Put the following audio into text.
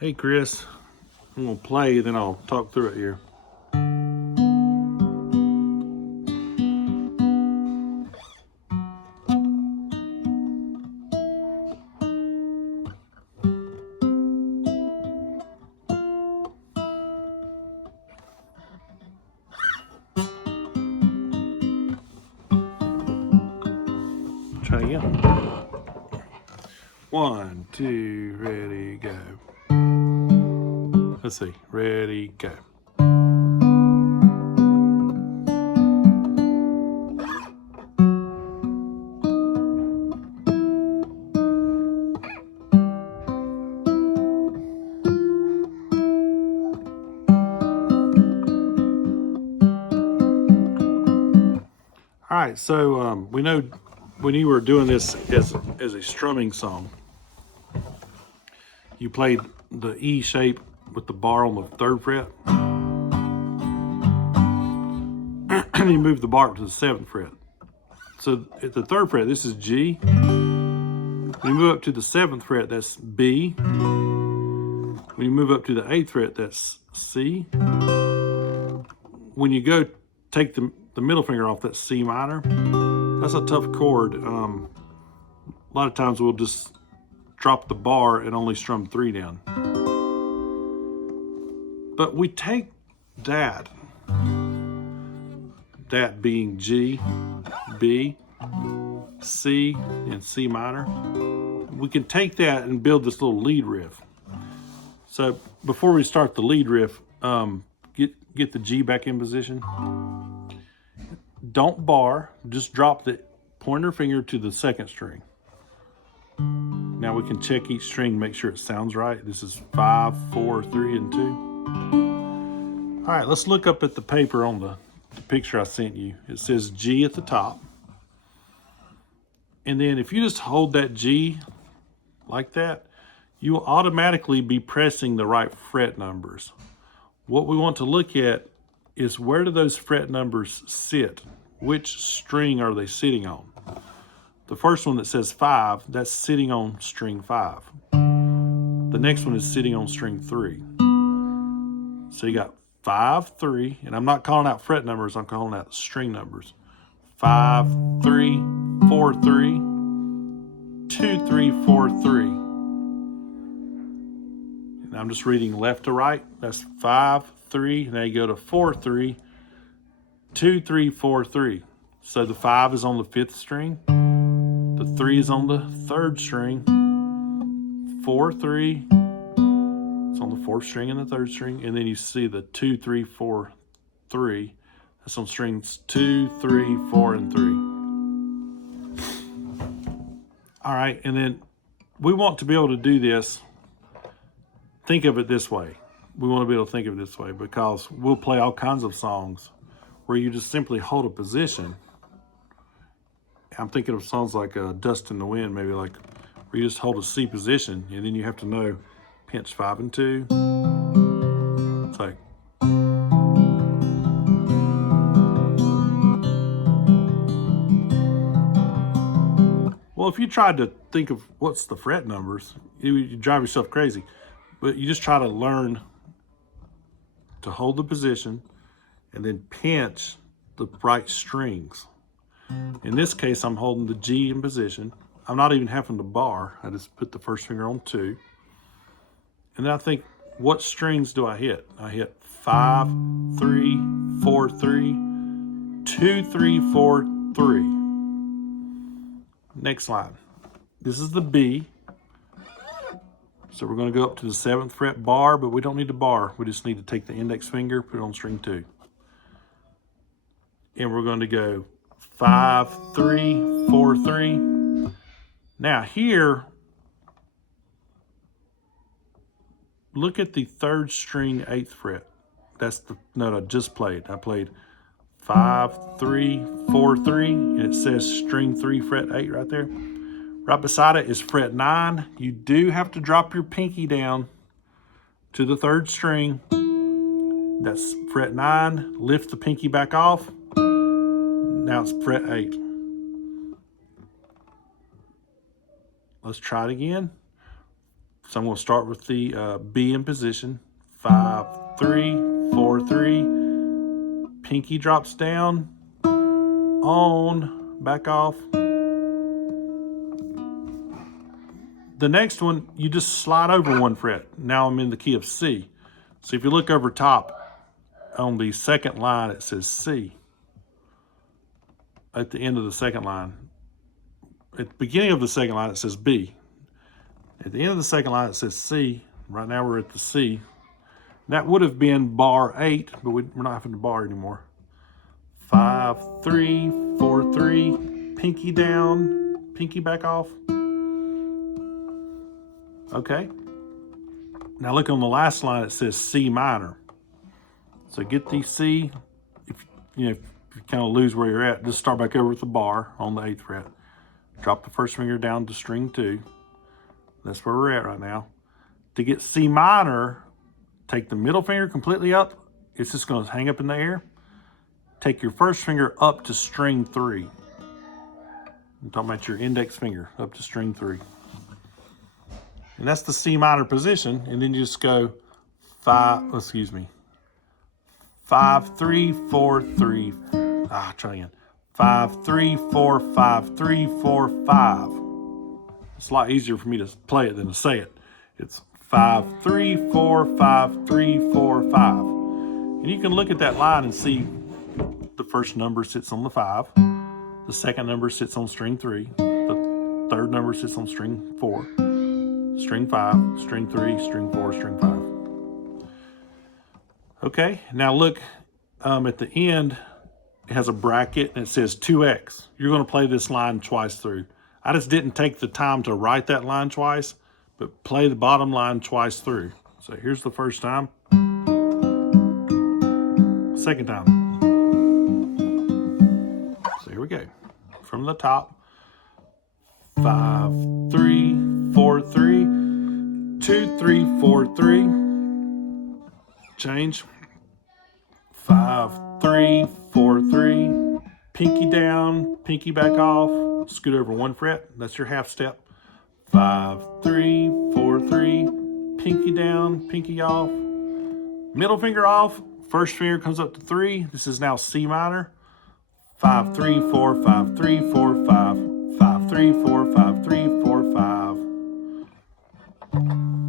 Hey Chris, I'm gonna play, then I'll talk through it here. Try again. 1, 2, ready, go. Let's see, ready, go. All right, so we know when you were doing this as a strumming song, you played the E shape with the bar on the 3rd fret, and you moved the bar up to the 7th fret. So at the 3rd fret, this is G. When you move up to the 7th fret, that's B. When you move up to the 8th fret, that's C. When you go take the middle finger off, that's C minor. That's a tough chord. A lot of times we'll just drop the bar and only strum 3 down. But we take that being G, B, C, and C minor. We can take that and build this little lead riff. So before we start the lead riff, get the G back in position. Don't bar, just drop the pointer finger to the 2nd string. Now we can check each string, make sure it sounds right. This is 5, 4, 3, and 2. All right, let's look up at the paper on the picture I sent you. It says G at the top. And then if you just hold that G like that, you will automatically be pressing the right fret numbers. What we want to look at is, where do those fret numbers sit? Which string are they sitting on? The first one that says 5, that's sitting on string 5. The next one is sitting on string 3. So you got 5, 3, and I'm not calling out fret numbers, I'm calling out string numbers. 5, 3, 4, 3, 2, 3, 4, 3. And I'm just reading left to right. That's 5, 3. Now you go to 4, 3, 2, 3, 4, 3. So the 5 is on the 5th string. The 3 is on the 3rd string. 4, 3. It's on the 4th string and the 3rd string. And then you see the 2, 3, 4, 3. That's on strings 2, 3, 4, and 3. All right, and then we want to be able to do this. Think of it this way. We want to be able to think of it this way, because we'll play all kinds of songs where you just simply hold a position. I'm thinking of songs like Dust in the Wind, maybe, like where you just hold a C position, and then you have to know pinch 5 and 2. It's like, well, if you tried to think of what's the fret numbers, you drive yourself crazy. But you just try to learn to hold the position and then pinch the right strings. In this case, I'm holding the G in position. I'm not even having to bar. I just put the first finger on 2. And then I think, what strings do I hit? I hit 5, 3, 4, 3, 2, 3, 4, 3. Next line. This is the B. So we're going to go up to the 7th fret bar, but we don't need to bar. We just need to take the index finger, put it on string 2. And we're going to go 5, 3, 4, 3. Now here, look at the 3rd string, 8th fret. That's the note I just played. I played 5, 3, 4, 3, and it says string 3, fret 8 right there. Right beside it is fret 9. You do have to drop your pinky down to the 3rd string. That's fret 9. Lift the pinky back off. Now it's fret 8. Let's try it again. So I'm going to start with the B in position. 5, 3, 4, 3. Pinky drops down, on, back off. The next one, you just slide over 1 fret. Now I'm in the key of C. So if you look over top, on the second line, it says C. At the end of the second line. At the beginning of the second line, it says B. At the end of the second line, it says C. Right now we're at the C. That would have been bar 8, but we're not having to bar anymore. 5, 3, 4, 3. Pinky down, pinky back off. Okay. Now look on the last line, it says C minor. So get the C. If you kind of lose where you're at, just start back over with the bar on the 8th fret. Drop the first finger down to string 2. That's where we're at right now. To get C minor, take the middle finger completely up. It's just going to hang up in the air. Take your first finger up to string 3. I'm talking about your index finger up to string 3. And that's the C minor position. And then you just go 5, 3, 4, 3. Try again. 5, 3, 4, 5, 3, 4, 5. It's a lot easier for me to play it than to say it. It's 5, 3, 4, 5, 3, 4, 5. And you can look at that line and see the first number sits on the 5. The second number sits on string 3. The third number sits on string 4. String 5, string 3, string 4, string 5. Okay, now look at the end, it has a bracket and it says 2x. You're going to play this line twice through. I just didn't take the time to write that line twice, but play the bottom line twice through. So here's the first time. Second time. So here we go. From the top. 5, 3, 4, 3. 2, 3, 4, 3. Change. 5, 3, 4, 3. Pinky down, pinky back off. Scoot over 1 fret. That's your half step. 5, 3, 4, 3. Pinky down, pinky off. Middle finger off. First finger comes up to 3. This is now C minor. 5, 3, 4, 5, 3, 4, 5. 5, 3, 4, 5, 3, 4, 5.